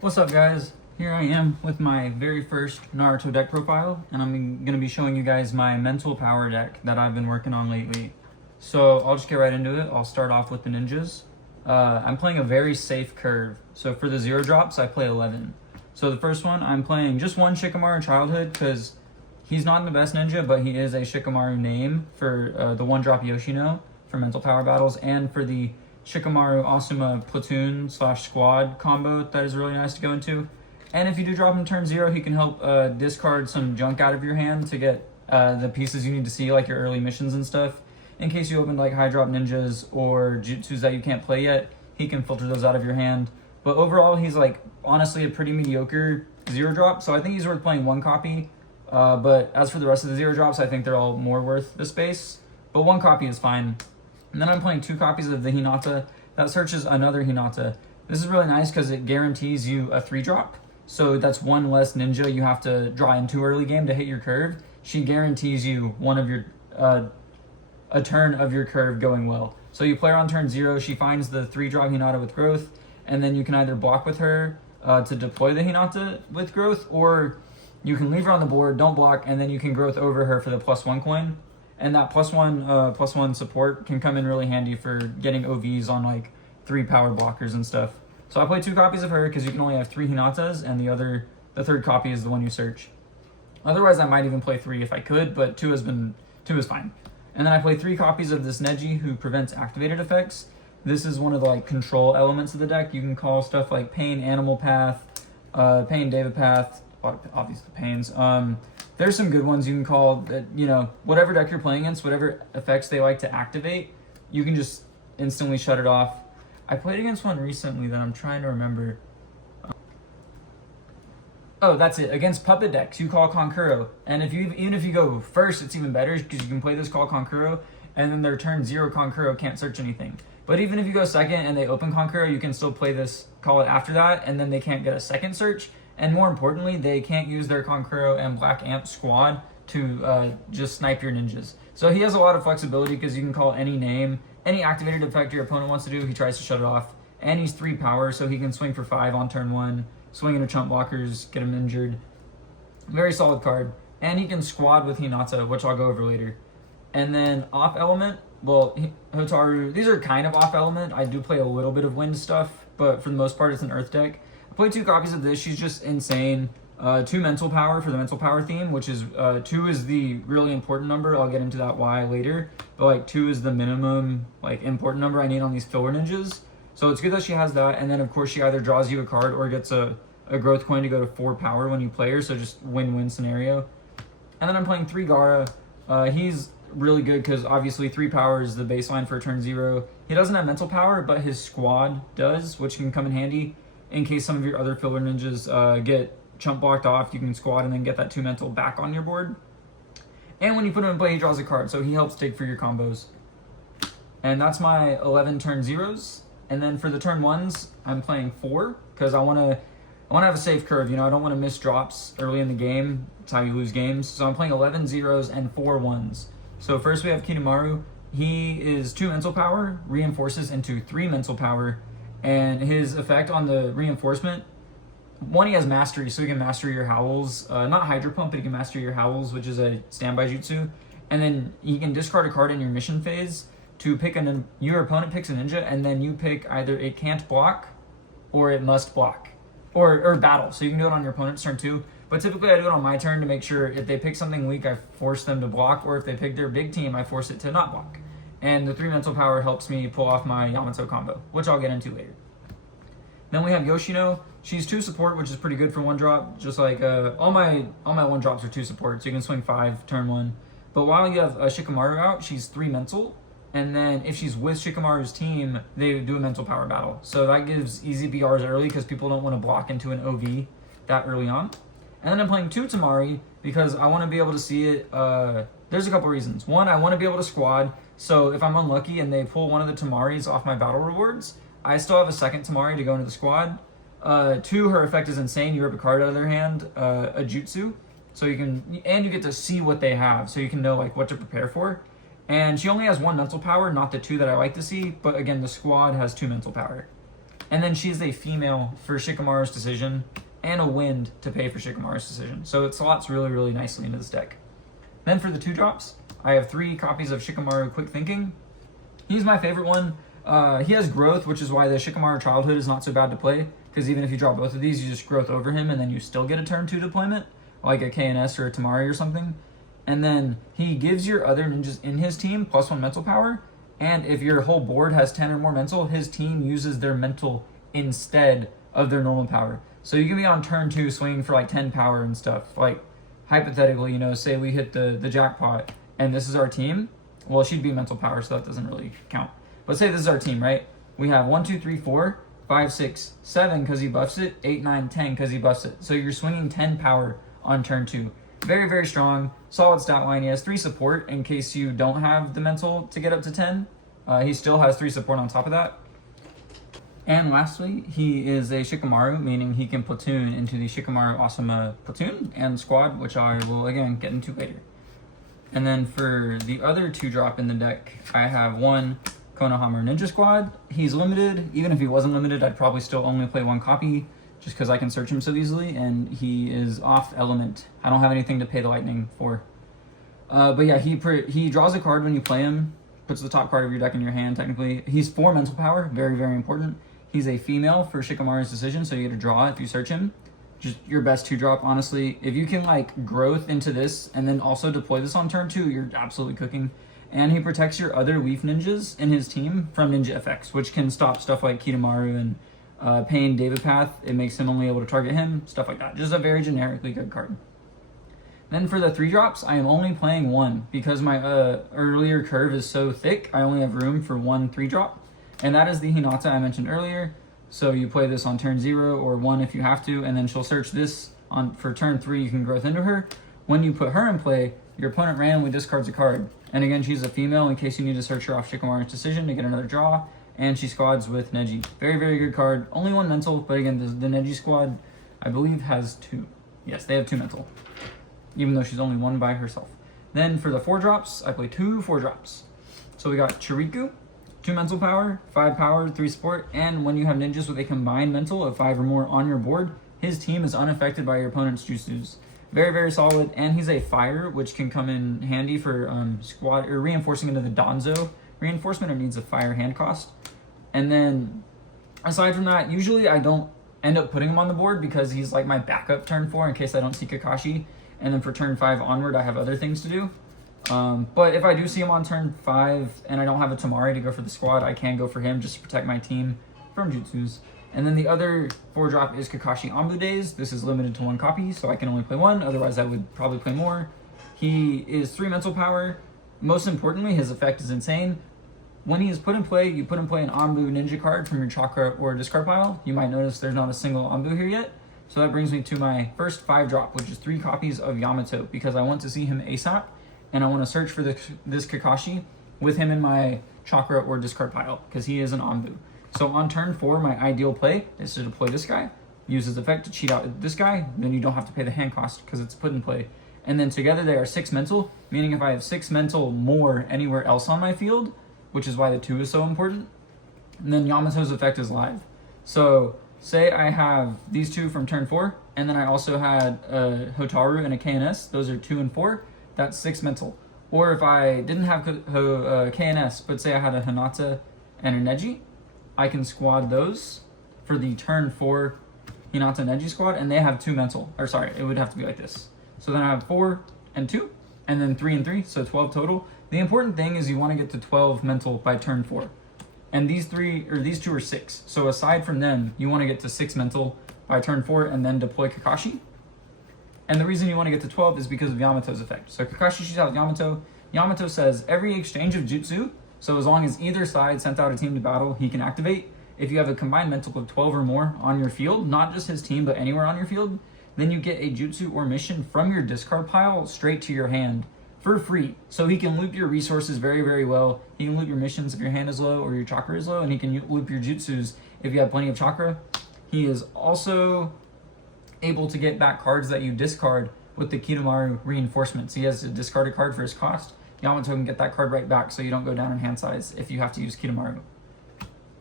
What's up, guys? Here I am with my very first Naruto deck profile, and I'm going to be showing you guys my mental power deck that I've been working on lately. So I'll just get right into it. I'll start off with the ninjas. I'm playing a very safe curve. So for the 0 drops, I play 11. So the first one, I'm playing just one Shikamaru Childhood because he's not the best ninja, but he is a Shikamaru name for the 1-drop Yoshino for mental power battles, and for the Shikamaru Asuma platoon / squad combo that is really nice to go into. And if you do drop him turn 0, he can help discard some junk out of your hand to get the pieces you need to see, like your early missions and stuff. In case you open like high drop ninjas or jutsus that you can't play yet, he can filter those out of your hand. But overall, he's like honestly a pretty mediocre 0 drop, so I think he's worth playing 1 copy. But as for the rest of the 0 drops, I think they're all more worth the space. But 1 copy is fine. And then I'm playing 2 copies of the Hinata that searches another Hinata. This is really nice because it guarantees you a 3 drop. So that's 1 less ninja you have to draw into early game to hit your curve. She guarantees you one of your a turn of your curve going well. So you play her on turn 0, she finds the 3 drop Hinata with growth, and then you can either block with her to deploy the Hinata with growth, or you can leave her on the board, don't block, and then you can growth over her for the +1 coin. And that +1 support can come in really handy for getting OVs on like 3 power blockers and stuff. So I play 2 copies of her because you can only have 3 Hinatas, and the 3rd copy is the one you search. Otherwise, I might even play 3 if I could, but 2 is fine. And then I play 3 copies of this Neji who prevents activated effects. This is one of the like control elements of the deck. You can call stuff like Pain Animal Path, Pain David Path, obviously Pains. There's some good ones you can call that, whatever deck you're playing against, whatever effects they like to activate, you can just instantly shut it off. I played against one recently that I'm trying to remember. Oh, that's it. Against puppet decks, you call Konkuro. And even if you go first, it's even better because you can play this call Konkuro, and then their turn 0 Konkuro can't search anything. But even if you go second and they open Konkuro, you can still play this, call it after that, and then they can't get a second search. And more importantly, they can't use their Konkuro and Black Amp squad to just snipe your ninjas. So he has a lot of flexibility because you can call any name, any activated effect your opponent wants to do, he tries to shut it off. And he's 3 power, so he can swing for 5 on turn 1, swing into chump blockers, get him injured. Very solid card. And he can squad with Hinata, which I'll go over later. And then off element, well, Hotaru, these are kind of off element. I do play a little bit of wind stuff, but for the most part, it's an earth deck. I play 2 copies of this. She's just insane. 2 mental power for the mental power theme, which is 2 is the really important number. I'll get into that why later. But like 2 is the minimum like important number I need on these filler ninjas. So it's good that she has that. And then of course she either draws you a card or gets a growth coin to go to 4 power when you play her. So just win-win scenario. And then I'm playing 3 Gara. He's really good because obviously 3 power is the baseline for turn 0. He doesn't have mental power, but his squad does, which can come in handy. In case some of your other filler ninjas get chump blocked off, you can squad and then get that 2 mental back on your board. And when you put him in play, he draws a card, so he helps dig for your combos. And that's my 11 turn 0s. And then for the turn 1s, I'm playing 4 because I want to have a safe curve. I don't want to miss drops early in the game. That's how you lose games. So I'm playing 11 0s and 4 1s. So first we have Kidomaru. He is 2 mental power, reinforces into 3 mental power. And his effect on the reinforcement, 1, he has mastery, so he can master your howls. Not Hydro Pump, but he can master your howls, which is a standby jutsu. And then he can discard a card in your mission phase to pick your opponent picks a ninja, and then you pick either it can't block or it must block. Or battle, so you can do it on your opponent's turn too. But typically I do it on my turn to make sure if they pick something weak, I force them to block, or if they pick their big team, I force it to not block. And the 3 mental power helps me pull off my Yamato combo, which I'll get into later. Then we have Yoshino. She's 2 support, which is pretty good for 1 drop. Just like all my 1 drops are 2 support, so you can swing 5 turn 1. But while you have Shikamaru out, she's 3 mental. And then if she's with Shikamaru's team, they do a mental power battle. So that gives easy BRs early because people don't want to block into an OV that early on. And then I'm playing 2 Tamari because I want to be able to see it. There's a couple reasons. 1, I want to be able to squad. So if I'm unlucky and they pull one of the Tamaris off my battle rewards, I still have a 2nd Tamari to go into the squad. 2, her effect is insane. You rip a card out of their hand, a jutsu. So you get to see what they have, so you can know like what to prepare for. And she only has 1 mental power, not the 2 that I like to see. But again, the squad has 2 mental power. And then she's a female for Shikamaru's decision, and a wind to pay for Shikamaru's decision. So it slots really, really nicely into this deck. Then for the 2-drops, I have 3 copies of Shikamaru Quick Thinking. He's my favorite one. He has growth, which is why the Shikamaru Childhood is not so bad to play, because even if you draw both of these, you just growth over him, and then you still get a turn 2 deployment, like a KNS or a Tamari or something. And then he gives your other ninjas in his team +1 mental power, and if your whole board has 10 or more mental, his team uses their mental instead of their normal power. So you can be on turn 2 swinging for like 10 power and stuff. Like, hypothetically, say we hit the jackpot, and this is our team. Well, she'd be mental power, so that doesn't really count. But say this is our team, right? We have 1, 2, 3, 4, 5, 6, 7 because he buffs it, 8, 9, 10 because he buffs it. So you're swinging 10 power on turn 2. Very, very strong, solid stat line. He has 3 support in case you don't have the mental to get up to 10. He still has 3 support on top of that. And lastly, he is a Shikamaru, meaning he can platoon into the Shikamaru Asuma platoon and squad, which I will, again, get into later. And then for the other 2-drop in the deck, I have 1 Konohamaru Ninja Squad. He's limited. Even if he wasn't limited, I'd probably still only play 1 copy, just because I can search him so easily, and he is off element. I don't have anything to pay the lightning for. But yeah, he draws a card when you play him, puts the top card of your deck in your hand, technically. He's 4 mental power, very, very important. He's a female for Shikamaru's decision, so you get a draw if you search him. Just your best 2-drop, honestly. If you can like growth into this and then also deploy this on turn 2, you're absolutely cooking. And he protects your other Weef ninjas in his team from ninja effects, which can stop stuff like Kitamaru and Pain David Path. It makes him only able to target him, stuff like that. Just a very generically good card. Then for the 3-drops, I am only playing 1 because my earlier curve is so thick. I only have room for 1 3-drop. And that is the Hinata I mentioned earlier. So you play this on turn 0 or 1 if you have to, and then she'll search this on for turn 3. You can growth into her. When you put her in play, your opponent randomly discards a card. And again, she's a female in case you need to search her off Shikamaru's decision to get another draw. And she squads with Neji. Very, very good card. Only 1 mental, but again, the Neji squad, I believe, has 2. Yes, they have 2 mental, even though she's only 1 by herself. Then for the 4-drops, I play 2 4-drops. So we got Chiriku, 2 mental power, 5 power, 3 support, and when you have ninjas with a combined mental of 5 or more on your board, his team is unaffected by your opponent's jutsus. Very, very solid, and he's a fire, which can come in handy for squad or reinforcing into the Donzo reinforcement. It needs a fire hand cost. And then aside from that, usually I don't end up putting him on the board because he's like my backup turn 4 in case I don't see Kakashi. And then for turn 5 onward, I have other things to do. But if I do see him on turn 5 and I don't have a Tamari to go for the squad, I can go for him just to protect my team from jutsus. And then the other 4-drop is Kakashi Anbu Days. This is limited to 1 copy, so I can only play 1. Otherwise, I would probably play more. He is 3 mental power. Most importantly, his effect is insane. When he is put in play, you put in play an Anbu Ninja card from your Chakra or discard pile. You might notice there's not a single Anbu here yet. So that brings me to my first 5-drop, which is 3 copies of Yamato, because I want to see him ASAP, and I want to search for this Kakashi with him in my Chakra or discard pile, because he is an Anbu. So on turn 4, my ideal play is to deploy this guy, use his effect to cheat out this guy, then you don't have to pay the hand cost because it's put in play. And then together they are 6 mental, meaning if I have 6 mental more anywhere else on my field, which is why the 2 is so important, and then Yamato's effect is live. So say I have these 2 from turn 4, and then I also had a Hotaru and a KNS, those are 2 and 4, that's 6 mental. Or if I didn't have KNS, but say I had a Hinata and a Neji, I can squad those for the turn 4 Hinata Neji squad, and they have 2 mental. Or sorry, it would have to be like this. So then I have 4 and 2, and then 3 and 3, so 12 total. The important thing is you want to get to 12 mental by turn 4. And these 2 are 6. So aside from them, you want to get to 6 mental by turn 4 and then deploy Kakashi. And the reason you want to get to 12 is because of Yamato's effect. So Kakashi shoots out Yamato. Yamato says every exchange of jutsu, so as long as either side sent out a team to battle, he can activate. If you have a combined mental of 12 or more on your field, not just his team, but anywhere on your field, then you get a jutsu or mission from your discard pile straight to your hand for free. So he can loop your resources very, very well. He can loop your missions if your hand is low or your chakra is low, and he can loop your jutsus if you have plenty of chakra. He is also able to get back cards that you discard with the Kitamaru reinforcements. He has to discard a card for his cost. Yamato can get that card right back so you don't go down in hand size if you have to use Kitamaru.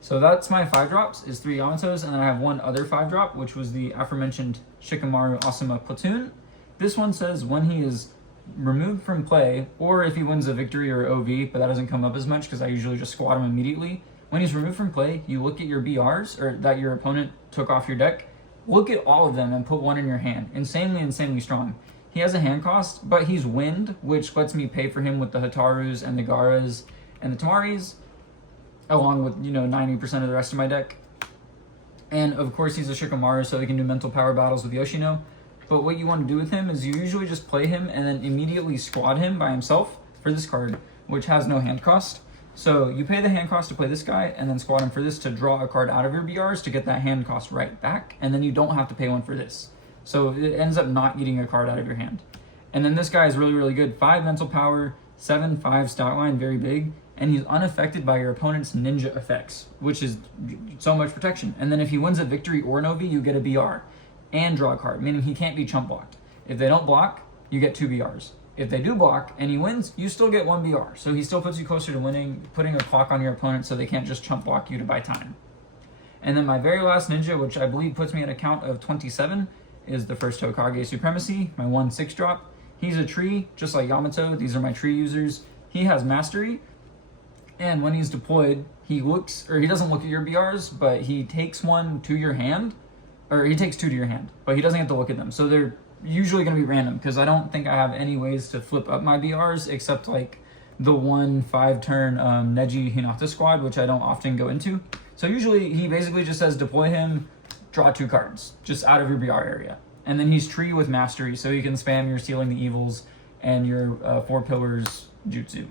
So that's my 5-drops, is 3 Yamatos, and then I have one other 5-drop, which was the aforementioned Shikamaru Asuma Platoon. This one says when he is removed from play, or if he wins a victory or OV, but that doesn't come up as much because I usually just squat him immediately. When he's removed from play, you look at your BRs, or that your opponent took off your deck, look at all of them and put one in your hand. Insanely strong. He has a hand cost, but he's wind, which lets me pay for him with the Hotarus and the Garas and the Tamaris, along with, 90% of the rest of my deck. And of course he's a Shikamaru, so he can do mental power battles with Yoshino. But what you want to do with him is you usually just play him and then immediately squad him by himself for this card, which has no hand cost. So you pay the hand cost to play this guy, and then squad him for this to draw a card out of your BRs to get that hand cost right back, and then you don't have to pay one for this. So it ends up not eating a card out of your hand. And then this guy is really good. 5 mental power, 7/5 stat line, very big, and he's unaffected by your opponent's ninja effects, which is so much protection. And then if he wins a victory or an OV, you get a BR and draw a card, meaning he can't be chump blocked. If they don't block, you get 2 BRs. If they do block and he wins, you still get 1 BR. So he still puts you closer to winning, putting a clock on your opponent so they can't just chump block you to buy time. And then my very last ninja, which I believe puts me at a count of 27, is the first Hokage Supremacy, my 1 6-drop. He's a tree, just like Yamato. These are my tree users. He has mastery, and when he's deployed, he doesn't look at your BRs, but he takes 1 to your hand, or he takes 2 to your hand, but he doesn't have to look at them. So they're usually going to be random, because I don't think I have any ways to flip up my BRs except like the 1 5-turn Neji Hinata squad, which I don't often go into. So usually he basically just says deploy him, draw 2 cards, just out of your BR area. And then he's tree with mastery, so you can spam your Sealing the Evils and your 4 Pillars Jutsu.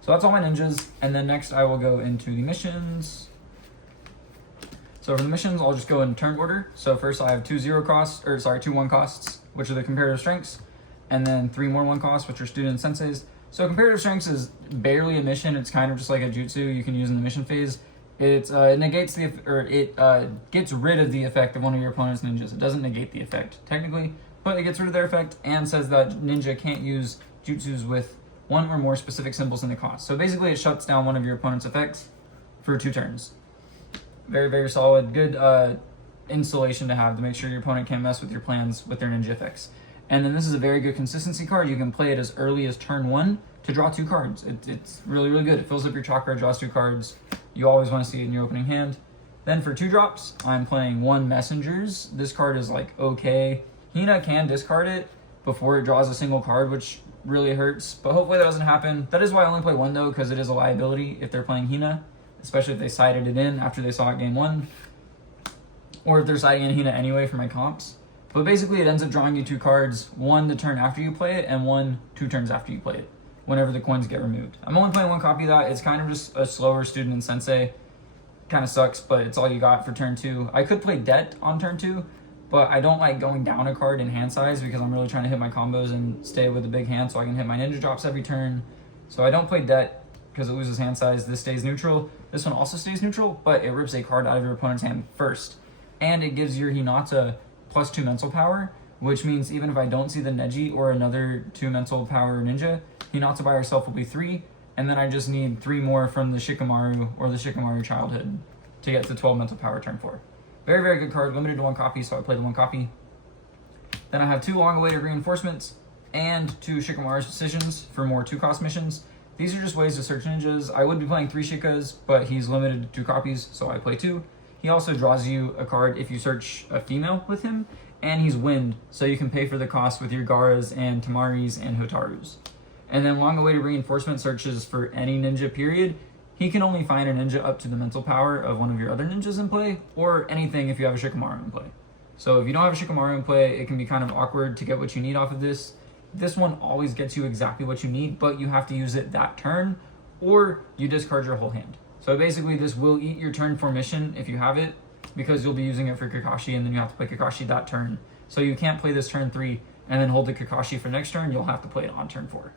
So that's all my ninjas, and then next I will go into the missions. So for the missions, I'll just go in turn order. So first I have 2 1 costs, which are the comparative strengths, and then 3 more 1 costs, which are student senseis. So comparative strengths is barely a mission. It's kind of just like a jutsu you can use in the mission phase. It gets rid of the effect of one of your opponent's ninjas. It doesn't negate the effect technically, but it gets rid of their effect and says that ninja can't use jutsus with 1 or more specific symbols in the cost. So basically it shuts down one of your opponent's effects for 2 turns. Very solid, good installation to have to make sure your opponent can't mess with your plans with their ninja effects. And then this is a very good consistency card. You can play it as early as turn 1 to draw 2 cards. It's really good. It fills up your chakra, draws 2 cards. You always want to see it in your opening hand. Then for 2 drops, I'm playing 1 Messengers. This card is like okay. Hina can discard it before it draws a single card, which really hurts, but hopefully that doesn't happen. That is why I only play 1 though, because it is a liability if they're playing Hina, especially if they sided it in after they saw it game 1, or if they're siding in Hina anyway for my comps. But basically it ends up drawing you 2 cards, 1 the turn after you play it, and 1 2 turns after you play it, whenever the coins get removed. I'm only playing 1 copy of that. It's kind of just a slower student in Sensei. Kind of sucks, but it's all you got for turn 2. I could play Det on turn 2, but I don't like going down a card in hand size because I'm really trying to hit my combos and stay with a big hand so I can hit my ninja drops every turn. So I don't play Det because it loses hand size. This stays neutral. This one also stays neutral, but it rips a card out of your opponent's hand first. And it gives your Hinata +2 mental power, which means even if I don't see the Neji or another 2 mental power ninja, Hinata by herself will be 3, and then I just need 3 more from the Shikamaru or the Shikamaru Childhood to get to 12 mental power turn 4. Very good card, limited to 1 copy, so I played the 1 copy. Then I have 2 long-awaited reinforcements and 2 Shikamaru's decisions for more 2-cost missions. These are just ways to search ninjas. I would be playing 3 Shikas, but he's limited to 2 copies, so I play 2. He also draws you a card if you search a female with him, and he's wind, so you can pay for the cost with your Garas and Tamaris and Hotarus. And then long-awaited reinforcement searches for any ninja period. He can only find a ninja up to the mental power of one of your other ninjas in play, or anything if you have a Shikamaru in play. So if you don't have a Shikamaru in play, it can be kind of awkward to get what you need off of this. This one always gets you exactly what you need, but you have to use it that turn, or you discard your whole hand. So basically this will eat your turn 4 mission if you have it, because you'll be using it for Kakashi, and then you have to play Kakashi that turn. So you can't play this turn 3 and then hold the Kakashi for next turn. You'll have to play it on turn 4.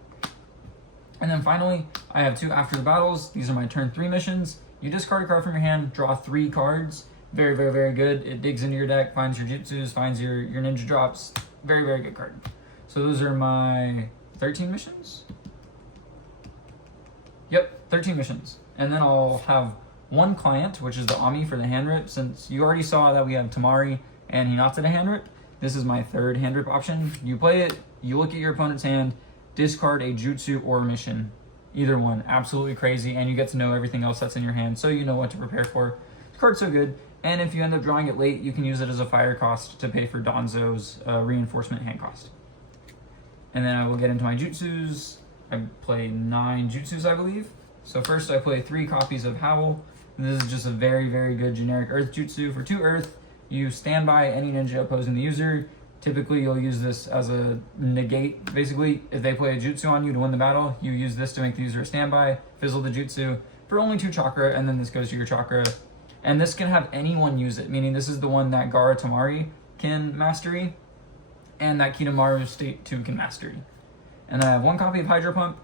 And then finally, I have 2 after the battles. These are my turn 3 missions. You discard a card from your hand, draw 3 cards. Very good. It digs into your deck, finds your jutsus, finds your ninja drops. Very good card. So those are my 13 missions? Yep, 13 missions. And then I'll have one client, which is the Ami for the hand rip. Since you already saw that we have Tamari and Hinata to hand rip, this is my third hand rip option. You play it, you look at your opponent's hand, discard a jutsu or a mission. Either one, absolutely crazy, and you get to know everything else that's in your hand, so you know what to prepare for. This card's so good, and if you end up drawing it late, you can use it as a fire cost to pay for Donzo's reinforcement hand cost. And then I will get into my jutsus. I play 9 jutsus, I believe. So first I play 3 copies of Howl. This is just a very, very good generic earth jutsu. For 2 earth, you stand by any ninja opposing the user. Typically, you'll use this as a negate. Basically, if they play a jutsu on you to win the battle, you use this to make the user a standby, fizzle the jutsu for only 2 chakra, and then this goes to your chakra. And this can have anyone use it, meaning this is the one that Gara Tamari can mastery, and that Kitamaru State 2 can mastery. And I have 1 copy of Hydro Pump.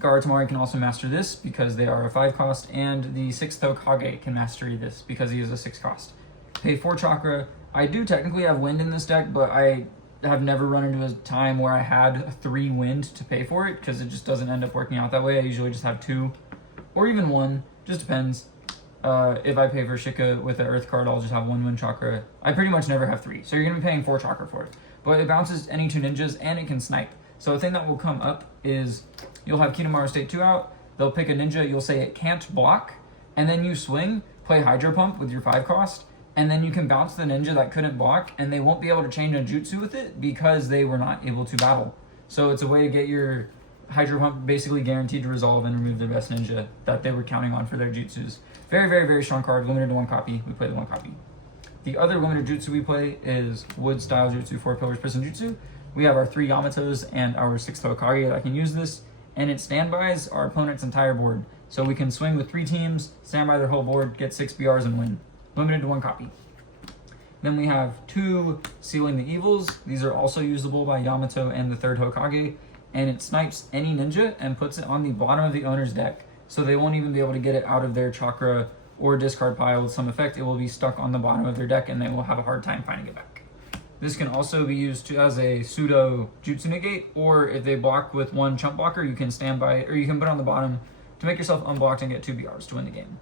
Gara Tamari can also master this because they are a 5 cost, and the 6th Hokage can mastery this because he is a 6 cost. Pay 4 chakra. I do technically have wind in this deck, but I have never run into a time where I had 3 wind to pay for it because it just doesn't end up working out that way. I usually just have 2 or even 1, just depends. If I pay for Shika with the earth card, I'll just have 1 wind chakra. I pretty much never have 3, so you're going to be paying 4 chakra for it. But it bounces any 2 ninjas and it can snipe. So a thing that will come up is you'll have Kitamaru State 2 out, they'll pick a ninja, you'll say it can't block, and then you swing, play Hydro Pump with your 5 cost, and then you can bounce the ninja that couldn't block, and they won't be able to change a jutsu with it because they were not able to battle. So it's a way to get your Hydro Pump basically guaranteed to resolve and remove their best ninja that they were counting on for their jutsus. Very, very, very strong card, limited to 1 copy. We play the 1 copy. The other limited jutsu we play is Wood Style Jutsu 4 Pillars Prism Jutsu. We have our 3 Yamatos and our 6th Hokage that can use this, and it standbys our opponent's entire board. So we can swing with 3 teams, stand by their whole board, get 6 BRs and win. Limited to 1 copy. Then we have 2 Sealing the Evils. These are also usable by Yamato and the 3rd Hokage, and it snipes any ninja and puts it on the bottom of the owner's deck, so they won't even be able to get it out of their chakra or discard pile with some effect. It will be stuck on the bottom of their deck and they will have a hard time finding it back. This can also be used as a pseudo jutsu negate, or if they block with 1 chump blocker, you can stand by, or you can put it on the bottom to make yourself unblocked and get 2 BRs to win the game.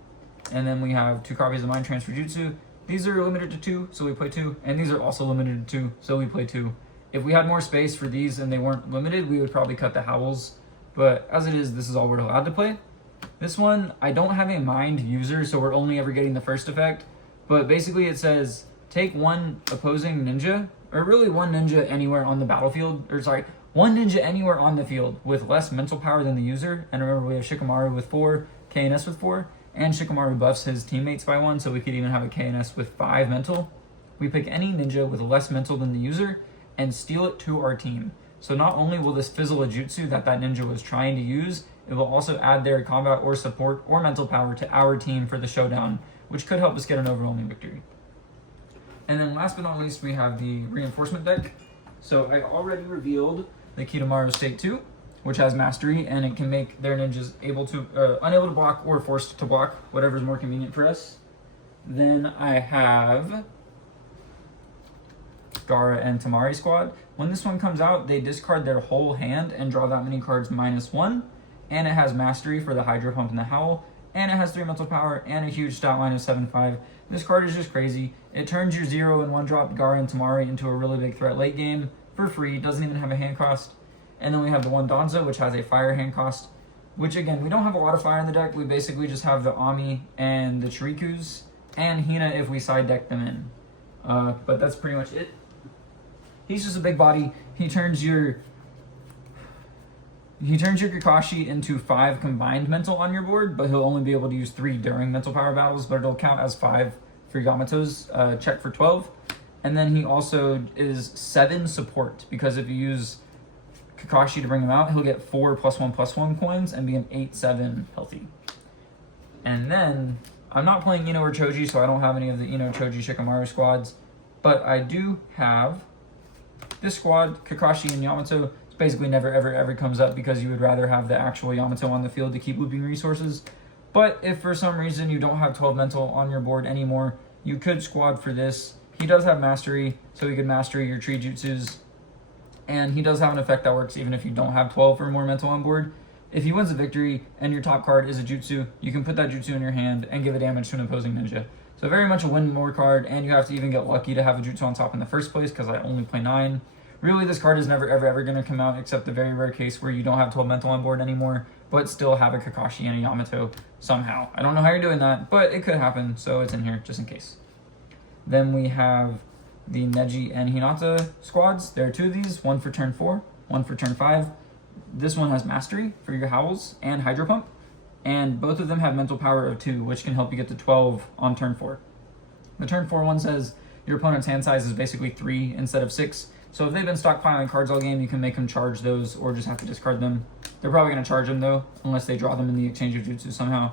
And then we have 2 copies of Mind Transfer Jutsu. These are limited to 2, so we play 2, and these are also limited to 2, so we play 2. If we had more space for these and they weren't limited, we would probably cut the Howls, but as it is, this is all we're allowed to play. This one, I don't have a mind user, so we're only ever getting the first effect, but basically it says, take 1 opposing ninja, or really 1 ninja anywhere on the battlefield, or sorry, 1 ninja anywhere on the field with less mental power than the user, and remember we have Shikamaru with 4, KNS with 4, and Shikamaru buffs his teammates by 1, so we could even have a KNS with 5 mental. We pick any ninja with less mental than the user, and steal it to our team. So not only will this fizzle a jutsu that ninja was trying to use, it will also add their combat or support or mental power to our team for the showdown, which could help us get an overwhelming victory. And then last but not least, we have the reinforcement deck. So I already revealed the Kitamaru State 2, which has mastery, and it can make their ninjas unable to block or forced to block, whatever is more convenient for us. Then I have Gara and Tamari squad. When this one comes out, they discard their whole hand and draw that many cards -1, and it has mastery for the Hydro Pump and the Howl, and it has 3 mental power and a huge stat line of 7/5. This card is just crazy. It turns your 0 and 1 drop Gara and Tamari into a really big threat late game for free, doesn't even have a hand cost. And then we have the 1 Donzo, which has a fire hand cost, which again, we don't have a lot of fire in the deck. We basically just have the Ami and the Chirikus, and Hina if we side deck them in. But that's pretty much it. He's just a big body. He turns your Kakashi into 5 combined mental on your board, but he'll only be able to use 3 during mental power battles, but it'll count as 5 for Yamato's check for 12. And then he also is 7 support, because if you use Kakashi to bring him out, he'll get 4 +1/+1 coins and be an 8/7 healthy. And then, I'm not playing Ino or Choji, so I don't have any of the Ino, Choji, Shikamaru squads, but I do have this squad, Kakashi and Yamato. It's basically never ever comes up because you would rather have the actual Yamato on the field to keep looping resources. But if for some reason you don't have 12 mental on your board anymore, you could squad for this. He does have mastery, so he could mastery your tree jutsus, and he does have an effect that works even if you don't have 12 or more mental on board. if he wins a victory and your top card is a jutsu, you can put that jutsu in your hand and give a damage to an opposing ninja. So very much a win more card, and you have to even get lucky to have a jutsu on top in the first place because I only play 9. Really, this card is never ever going to come out except the very rare case where you don't have 12 mental on board anymore, but still have a Kakashi and a Yamato somehow. I don't know how you're doing that, but it could happen, so it's in here just in case. Then we have the Neji and Hinata squads. There are 2 of these, one for turn 4, one for turn 5. This one has Mastery for your Howls and Hydro Pump, and both of them have mental power of 2, which can help you get to 12 on turn 4. The turn 4 one says your opponent's hand size is basically 3 instead of 6, so if they've been stockpiling cards all game, you can make them charge those or just have to discard them. They're probably going to charge them though, unless they draw them in the exchange of jutsu somehow.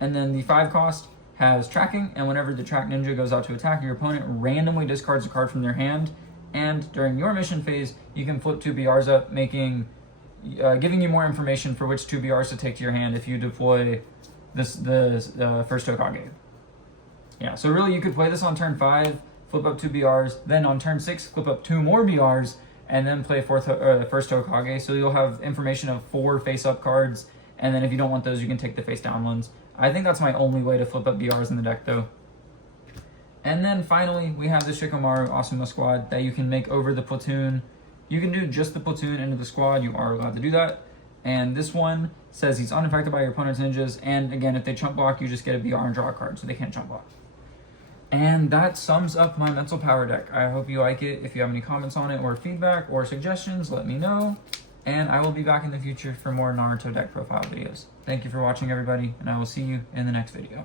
And then the 5 cost has Tracking, and whenever the track ninja goes out to attack, your opponent randomly discards a card from their hand, and during your mission phase, you can flip 2 BRs up, giving you more information for which 2 BRs to take to your hand if you deploy the first Hokage. Yeah, so really you could play this on turn 5, flip up 2 BRs, then on turn 6, flip up 2 more BRs, and then play first Hokage. So you'll have information of 4 face-up cards, and then if you don't want those, you can take the face-down ones. I think that's my only way to flip up BRs in the deck, though. And then finally, we have the Shikamaru Asuma squad that you can make over the platoon. You can do just the platoon into the squad. You are allowed to do that. And this one says he's unaffected by your opponent's ninjas. And again, if they chump block, you just get a BR and draw a card, so they can't chump block. And that sums up my mental power deck. I hope you like it. If you have any comments on it or feedback or suggestions, let me know. And I will be back in the future for more Naruto deck profile videos. Thank you for watching, everybody, and I will see you in the next video.